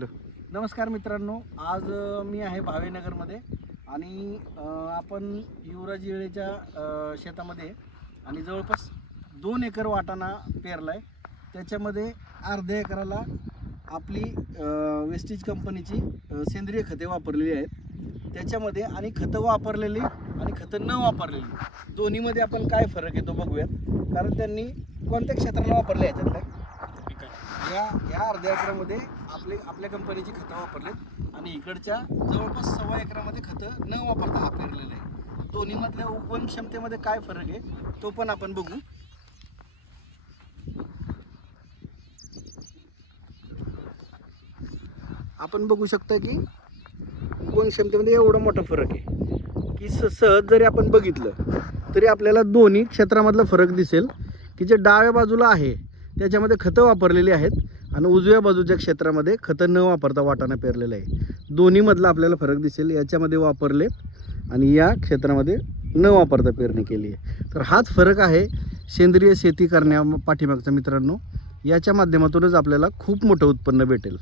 नमस्कार मित्रांनो, आज मी आहे भावेनगरमध्ये आणि आपण युवराज येळेच्या शेतामध्ये आणि जवळपास 2 एकर वाटाणा पेरला आहे. त्याच्यामध्ये अर्ध्या एकराला आपली वेस्टीज कंपनीची सेंद्रिय खते वापरलेली आहेत. त्याच्यामध्ये आणि खतं वापरलेली आणि खतं न वापरलेली दोन्हीमध्ये आपण काय फरक येतो बघूयात. कारण त्यांनी कोणत्या क्षेत्राला वापरले याच्यातल्या या अर्ध्या एकरामध्ये आपल्या कंपनीची खतं वापरलेत आणि इकडच्या जवळपास 1.25 एकरामध्ये खतं न वापरता हा पेरलेला आहे. दोन्हीमधल्या उगवण क्षमतेमध्ये काय फरक आहे तो पण आपण बघू. आपण बघू शकता की उगवण क्षमतेमध्ये एवढा मोठा फरक आहे की सहज जरी आपण बघितलं तरी आपल्याला दोन्ही क्षेत्रामधला फरक दिसेल की जे डाव्या बाजूला आहे त्याच्यामध्ये खतं वापरलेली आहेत आणि उजव्या बाजूच्या क्षेत्रामध्ये खतं न वापरता वाटाणा पेरलेलं आहे. दोन्हीमधला आपल्याला फरक दिसेल. याच्यामध्ये वापरलेत आणि या क्षेत्रामध्ये न वापरता पेरणी केली आहे. तर हाच फरक आहे सेंद्रिय शेती करण्या पाठीमागचा मित्रांनो. याच्या माध्यमातूनच आपल्याला खूप मोठं उत्पन्न भेटेल.